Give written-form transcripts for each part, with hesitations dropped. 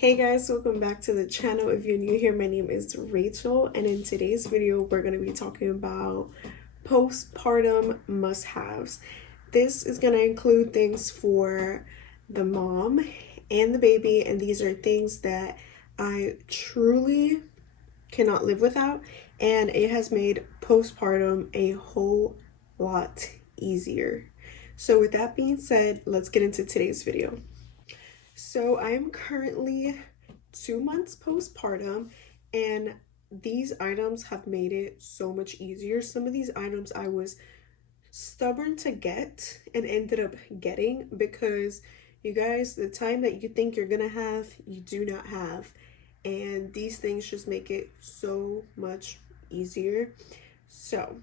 Hey guys, welcome back to the channel. If you're new here, my name is Rachel, and in today's video we're going to be talking about postpartum must-haves. This is going to include things for the mom and the baby, and these are things that I truly cannot live without, and it has made postpartum a whole lot easier. So with that being said, let's get into today's video. So I am currently 2 months postpartum, and these items have made it so much easier. Some of these items I was stubborn to get and ended up getting because you guys, the time that you think you're gonna have, you do not have. And these things just make it so much easier. So,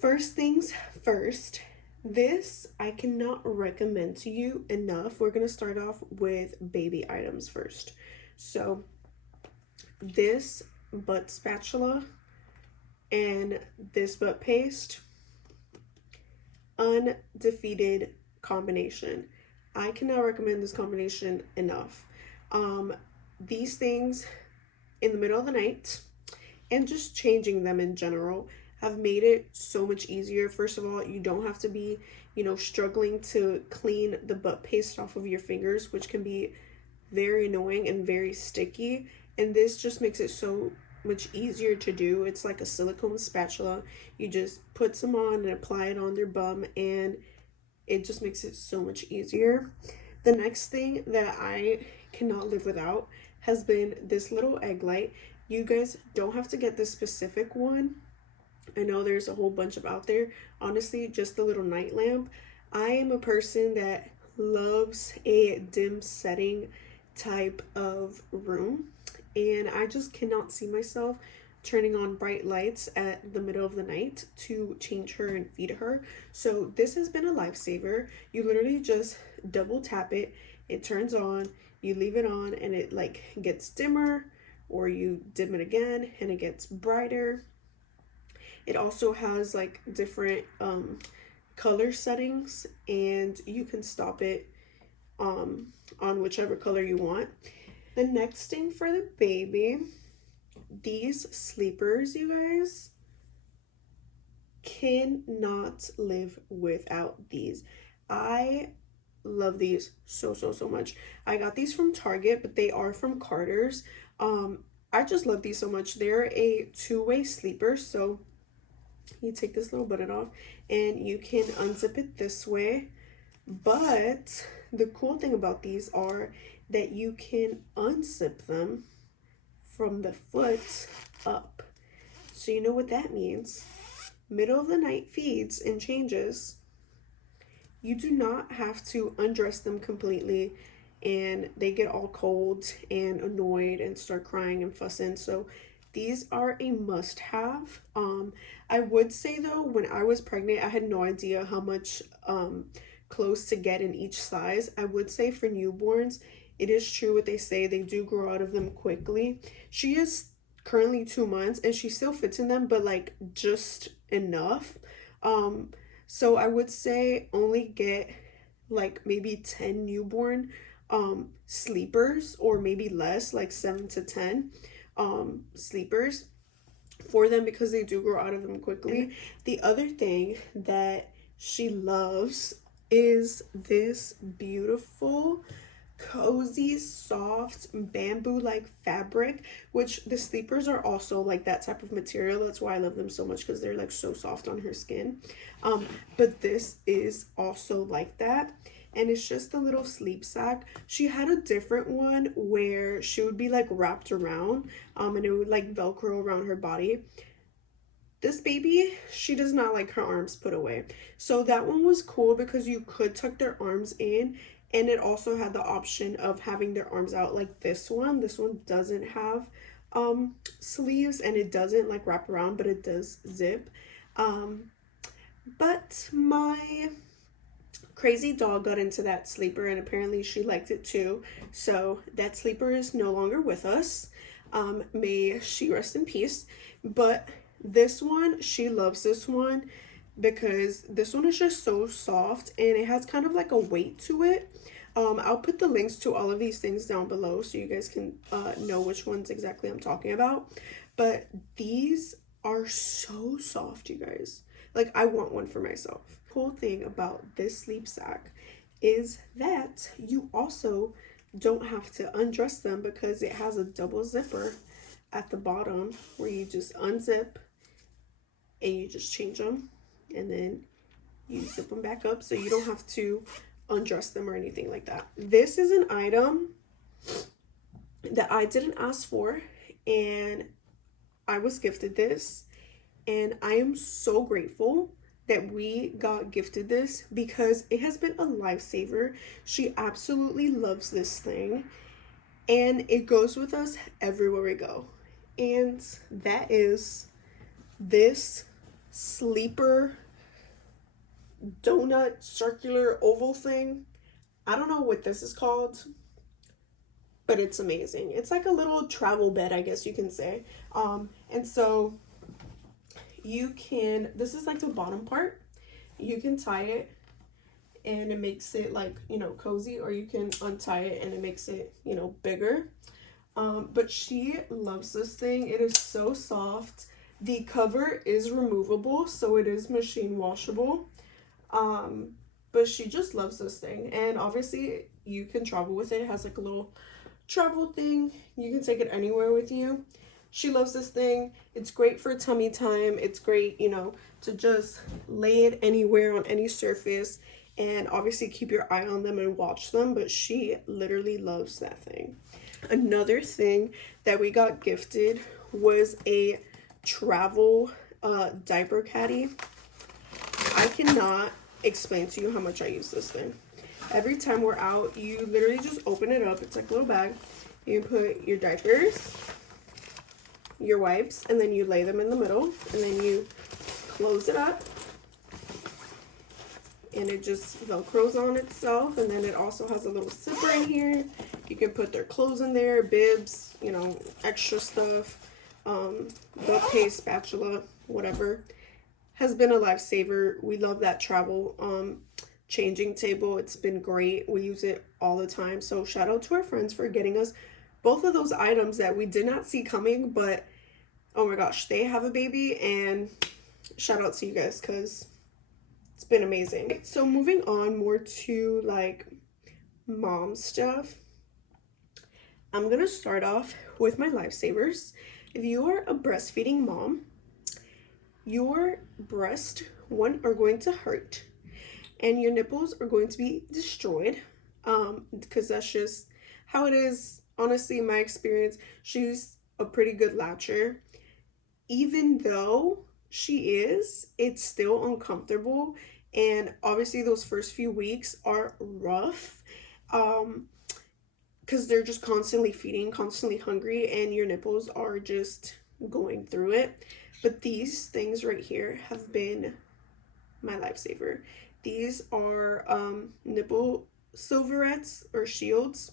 first things first, this I cannot recommend to you enough. We're going to start off with baby items first. So this butt spatula and this butt paste, undefeated combination. I cannot recommend this combination enough. These things in the middle of the night and just changing them in general have made it so much easier. First of all, you don't have to be, struggling to clean the butt paste off of your fingers, which can be very annoying and very sticky. And this just makes it so much easier to do. It's like a silicone spatula. You just put some on and apply it on their bum, and it just makes it so much easier. The next thing that I cannot live without has been this little egg light. You guys don't have to get this specific one. I know there's a whole bunch of out there. Honestly, just the little night lamp. I am a person that loves a dim setting type of room, and I just cannot see myself turning on bright lights at the middle of the night to change her and feed her. So this has been a lifesaver. You literally just double tap it, it turns on, you leave it on, and it like gets dimmer, or you dim it again and it gets brighter. It also has like different color settings, and you can stop it on whichever color you want. The next thing for the baby, these sleepers, you guys, cannot live without these. I love these so much. I got these from Target, but they are from Carter's. I just love these so much. They're a two-way sleeper, so you take this little button off and you can unzip it this way. But the cool thing about these are that you can unzip them from the foot up. So you know what that means. Middle of the night feeds and changes, you do not have to undress them completely and they get all cold and annoyed and start crying and fussing. So these are a must-have. I would say though, when I was pregnant, I had no idea how much clothes to get in each size. I would say for newborns, it is true what they say, they do grow out of them quickly. She is currently 2 months and she still fits in them, but like just enough. So I would say only get like maybe 10 newborn sleepers, or maybe less, like 7 to 10 sleepers for them, because they do grow out of them quickly. The other thing that she loves is this beautiful cozy soft bamboo like fabric, which the sleepers are also like that type of material. That's why I love them so much, because they're like so soft on her skin. But this is also like that, and it's just a little sleep sack. She had a different one where she would be like wrapped around and it would like velcro around her body. This baby, she does not like her arms put away. So that one was cool because you could tuck their arms in, and it also had the option of having their arms out like this one. This one doesn't have sleeves, and it doesn't like wrap around, but it does zip. But my crazy dog got into that sleeper, and apparently she liked it too. So that sleeper is no longer with us. May she rest in peace. But this one, she loves this one because this one is just so soft and it has kind of like a weight to it. I'll put the links to all of these things down below so you guys can know which ones exactly I'm talking about. But these are so soft, you guys. Like, I want one for myself. Cool thing about this sleep sack is that you also don't have to undress them because it has a double zipper at the bottom where you just unzip and you just change them, and then you zip them back up so you don't have to undress them or anything like that. This is an item that I didn't ask for, and I was gifted this, and I am so grateful that we got gifted this because it has been a lifesaver. She absolutely loves this thing, and it goes with us everywhere we go. And that is this sleeper donut circular oval thing. I don't know what this is called, but it's amazing. It's like a little travel bed, I guess you can say. And so you can, this is like the bottom part. You can tie it and it makes it like, you know, cozy, or you can untie it and it makes it, you know, bigger. But she loves this thing. It is so soft. The cover is removable, so it is machine washable. But she just loves this thing, and obviously you can travel with it. It has like a little travel thing. You can take it anywhere with you. She loves this thing. It's great for tummy time. It's great, you know, to just lay it anywhere on any surface, and obviously keep your eye on them and watch them, but she literally loves that thing. Another thing that we got gifted was a travel diaper caddy. I cannot explain to you how much I use this thing. Every time we're out, you literally just open it up. It's like a little bag. You put your diapers, your wipes, and then you lay them in the middle, and then you close it up, and it just velcros on itself. And then it also has a little zipper in here. You can put their clothes in there, bibs, you know, extra stuff, book case, spatula, whatever. Has been a lifesaver. We love that travel changing table. It's been great. We use it all the time. So shout out to our friends for getting us both of those items that we did not see coming, but oh my gosh, they have a baby, and shout out to you guys because it's been amazing. So moving on more to like mom stuff, I'm gonna start off with my lifesavers. If you are a breastfeeding mom, your breasts, one, are going to hurt, and your nipples are going to be destroyed, because that's just how it is. Honestly, in my experience, she's a pretty good latcher. Even though she is, it's still uncomfortable, and obviously those first few weeks are rough, because they're just constantly feeding, constantly hungry, and your nipples are just going through it. But these things right here have been my lifesaver. These are nipple silverettes or shields.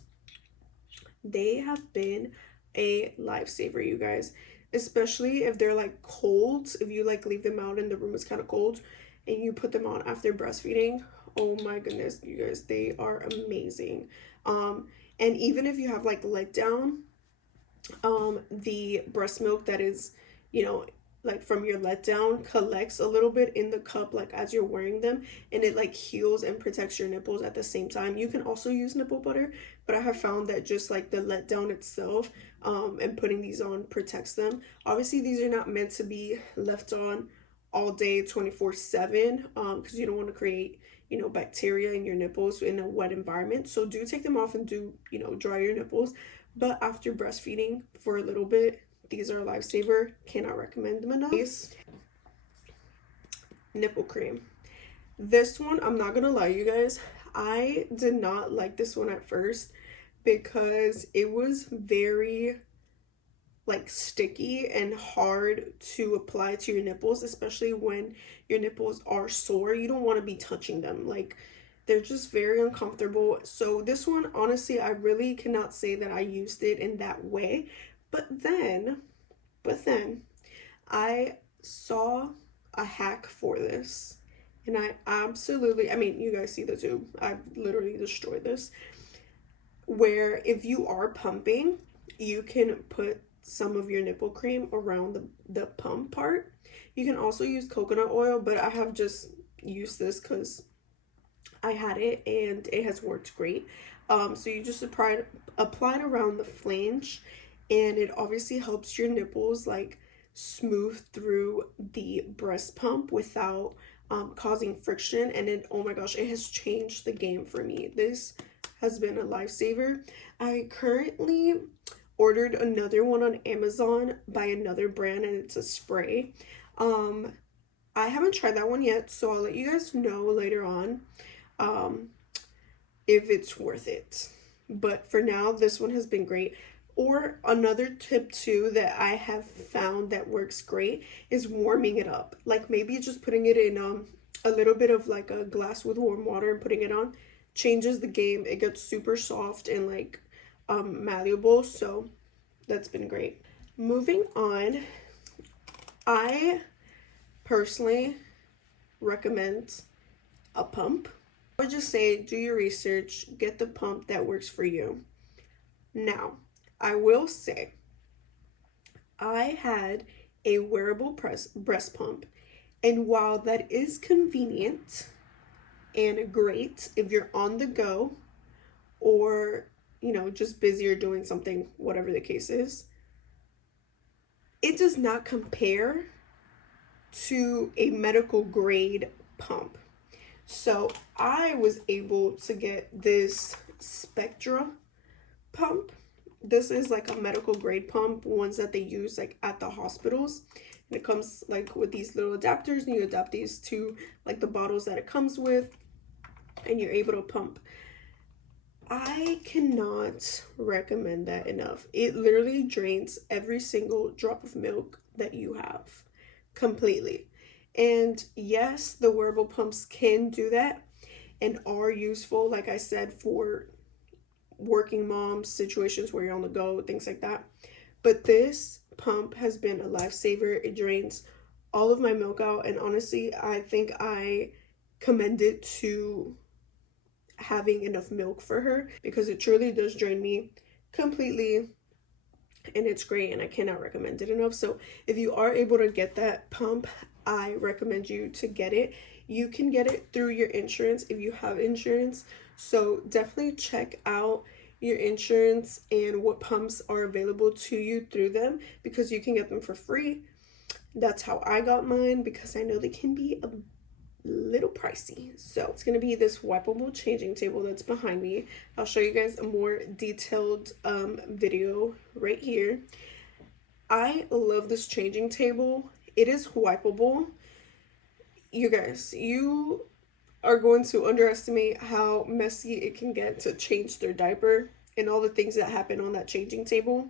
They have been a lifesaver, you guys, especially if they're like cold. If you like leave them out and the room is kind of cold and you put them on after breastfeeding, oh my goodness, you guys, they are amazing. And even if you have like letdown, the breast milk that is, you know, like from your letdown collects a little bit in the cup like as you're wearing them, and it like heals and protects your nipples at the same time. You can also use nipple butter, but I have found that just like the letdown itself and putting these on protects them. Obviously these are not meant to be left on all day 24/7 because you don't want to create, you know, bacteria in your nipples in a wet environment. So do take them off and do, you know, dry your nipples. But after breastfeeding for a little bit, these are a lifesaver. Cannot recommend them enough. Nipple cream. This one, I'm not gonna lie, you guys, I did not like this one at first because it was very like sticky and hard to apply to your nipples, especially when your nipples are sore. You don't want to be touching them. Like, they're just very uncomfortable. So this one, honestly, I really cannot say that I used it in that way. But then I saw a hack for this, and I absolutely, I mean, you guys see the tube. I've literally destroyed this. where if you are pumping, you can put some of your nipple cream around the pump part. You can also use coconut oil, but I have just used this because I had it and it has worked great. So you just apply it around the flange, and it obviously helps your nipples like smooth through the breast pump without causing friction. And it, oh my gosh, it has changed the game for me. This has been a lifesaver. I currently ordered another one on Amazon by another brand, and it's a spray. Um, I haven't tried that one yet, so I'll let you guys know later on um, if it's worth it. But for now, this one has been great. Or another tip too that I have found that works great is warming it up. Like maybe just putting it in a little bit of like a glass with warm water and putting it on changes the game. It gets super soft and like malleable. So that's been great. Moving on, I personally recommend a pump. I would just say do your research, get the pump that works for you. Now, I will say I had a wearable breast pump, and while that is convenient and great if you're on the go or just busy or doing something, whatever the case is, it does not compare to a medical grade pump. So I was able to get this Spectra pump. This is like a medical grade pump, ones that they use like at the hospitals. And it comes like with these little adapters, and you adapt these to like the bottles that it comes with, and you're able to pump. I cannot recommend that enough. It literally drains every single drop of milk that you have completely. And yes, the wearable pumps can do that and are useful, like I said, for working moms, situations where you're on the go, things like that. But this pump has been a lifesaver. It drains all of my milk out, and honestly, I think I commend it to having enough milk for her, because it truly does drain me completely, and it's great, and I cannot recommend it enough. So if you are able to get that pump, I recommend you to get it. You can get it through your insurance if you have insurance, so definitely check out your insurance and what pumps are available to you through them, because you can get them for free. That's how I got mine, because I know they can be a little pricey. So it's going to be this wipeable changing table that's behind me. I'll show you guys a more detailed video right here. I love this changing table. It is wipeable. You guys, you are going to underestimate how messy it can get to change their diaper and all the things that happen on that changing table.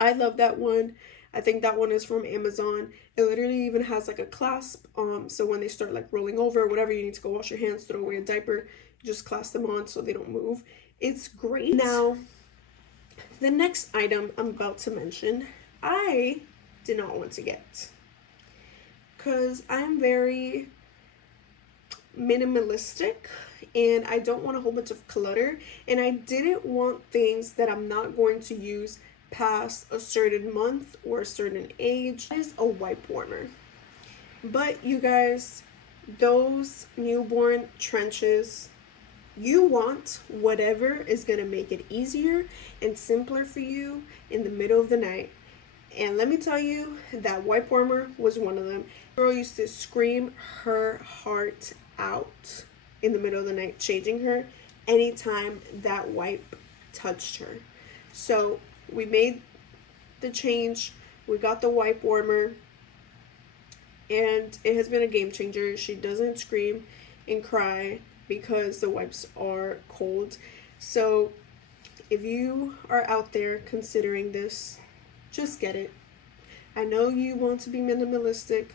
I love that one. I think that one is from Amazon. It literally even has like a clasp. So when they start like rolling over or whatever, you need to go wash your hands, throw away a diaper, you just clasp them on so they don't move. It's great. Now, the next item I'm about to mention, I did not want to get, because I'm very minimalistic and I don't want a whole bunch of clutter, and I didn't want things that I'm not going to use past a certain month or a certain age. That is a wipe warmer. But you guys, those newborn trenches, you want whatever is going to make it easier and simpler for you in the middle of the night. And let me tell you, that wipe warmer was one of them. Girl used to scream her heart out in the middle of the night, changing her anytime that wipe touched her. So we made the change. We got the wipe warmer, and it has been a game changer. She doesn't scream and cry because the wipes are cold. So if you are out there considering this, just get it. I know you want to be minimalistic.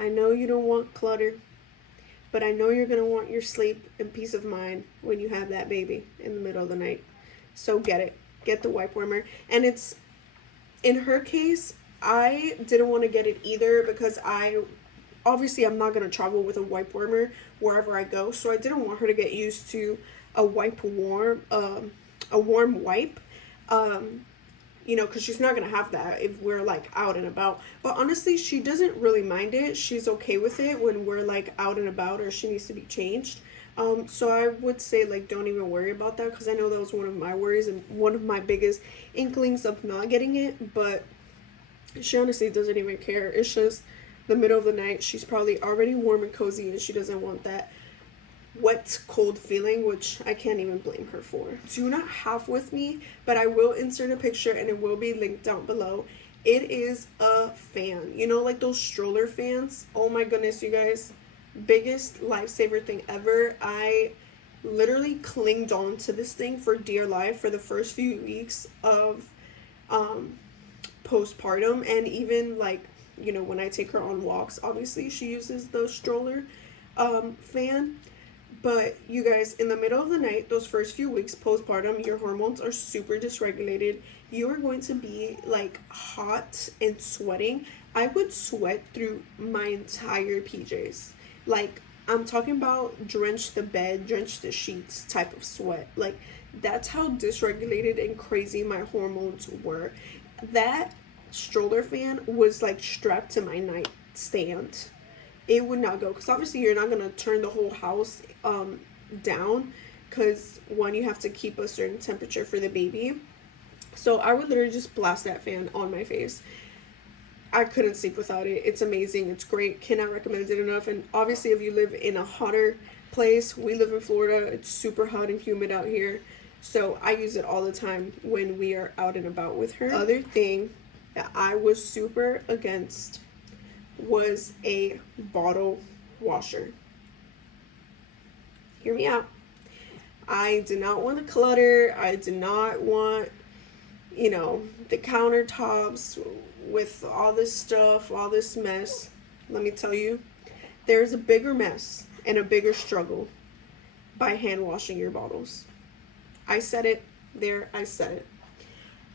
I know you don't want clutter, but I know you're going to want your sleep and peace of mind when you have that baby in the middle of the night. So get it. Get the wipe warmer. And it's, in her case, I didn't want to get it either, because obviously I'm not going to travel with a wipe warmer wherever I go. So I didn't want her to get used to a a warm wipe. You know, because she's not gonna have that if we're like out and about. But honestly, she doesn't really mind it. She's okay with it when we're like out and about or she needs to be changed. So I would say like don't even worry about that, because I know that was one of my worries and one of my biggest inklings of not getting it. But she honestly doesn't even care. It's just the middle of the night. She's probably already warm and cozy and she doesn't want that wet cold feeling, which I can't even blame her for. Do not have with me, but I will insert a picture and it will be linked down below. It is a fan, you know, like those stroller fans. Oh my goodness, you guys, biggest lifesaver thing ever. I literally clinged on to this thing for dear life for the first few weeks of postpartum, and even like, you know, when I take her on walks, obviously she uses the stroller fan. But you guys, in the middle of the night, those first few weeks postpartum, your hormones are super dysregulated. You are going to be like hot and sweating. I would sweat through my entire PJs. Like, I'm talking about drench the bed, drench the sheets type of sweat. Like, that's how dysregulated and crazy my hormones were. That stroller fan was like strapped to my nightstand. It would not go, because obviously you're not going to turn the whole house down, because one, you have to keep a certain temperature for the baby. So I would literally just blast that fan on my face. I couldn't sleep without it. It's amazing. It's great. Cannot recommend it enough. And obviously if you live in a hotter place, we live in Florida, it's super hot and humid out here, so I use it all the time when we are out and about with her. Other thing that I was super against was a bottle washer. Hear me out. I did not want the clutter. I did not want, you know, the countertops with all this stuff, all this mess. Let me tell you, there's a bigger mess and a bigger struggle by hand washing your bottles. I said it there, I said it.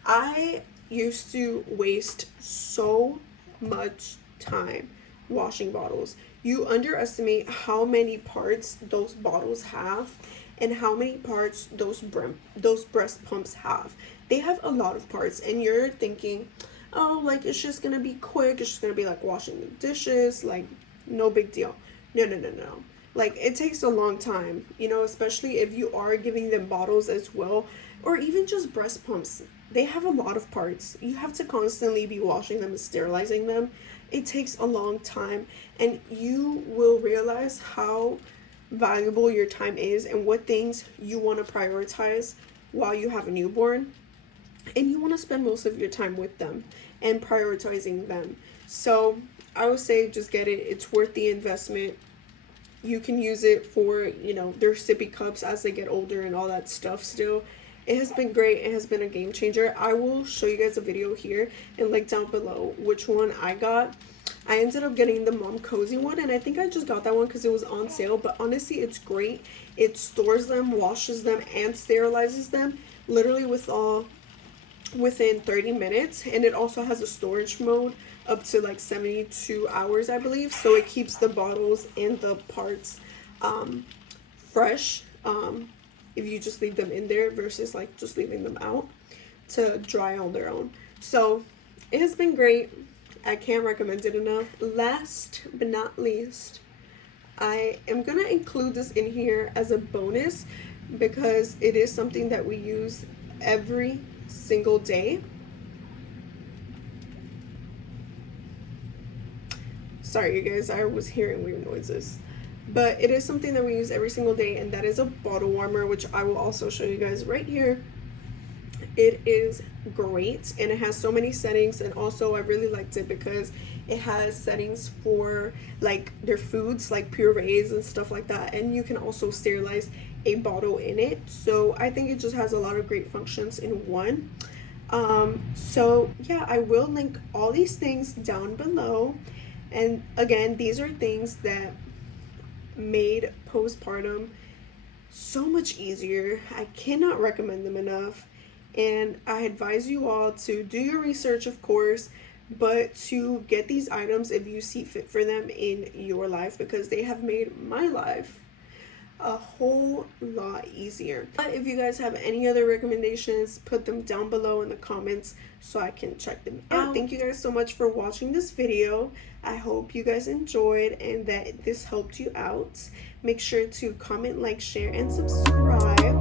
I used to waste so much time washing bottles. You underestimate how many parts those bottles have and how many parts those breast pumps have. They have a lot of parts, and you're thinking, oh, like it's just gonna be quick, it's just gonna be like washing the dishes, like no big deal. No. Like, it takes a long time, you know, especially if you are giving them bottles as well, or even just breast pumps. They have a lot of parts. You have to constantly be washing them and sterilizing them. It takes a long time, and you will realize how valuable your time is and what things you want to prioritize while you have a newborn. And you want to spend most of your time with them and prioritizing them. So I would say just get it. It's worth the investment. You can use it for, you know, their sippy cups as they get older and all that stuff still. It has been great. It has been a game changer. I will show you guys a video here and link down below which one I got. I ended up getting the Mom Cozy one, and I think I just got that one because it was on sale. But honestly, it's great. It stores them, washes them, and sterilizes them literally within 30 minutes. And it also has a storage mode up to like 72 hours, I believe. So it keeps the bottles and the parts fresh. If you just leave them in there versus like just leaving them out to dry on their own. So it has been great. I can't recommend it enough. Last but not least, I am gonna include this in here as a bonus because it is something that we use every single day. Sorry you guys, I was hearing weird noises. But it is something that we use every single day, and that is a bottle warmer, which I will also show you guys right here. It is great, and it has so many settings, and also I really liked it because it has settings for like their foods, like purees and stuff like that, and you can also sterilize a bottle in it. So I think it just has a lot of great functions in one. So yeah, I will link all these things down below. And again, these are things that made postpartum so much easier. I cannot recommend them enough, and I advise you all to do your research, of course, but to get these items if you see fit for them in your life, because they have made my life a whole lot easier. But if you guys have any other recommendations, put them down below in the comments so I can check them out. Thank you guys so much for watching this video. I hope you guys enjoyed and that this helped you out. Make sure to comment, like, share, and subscribe.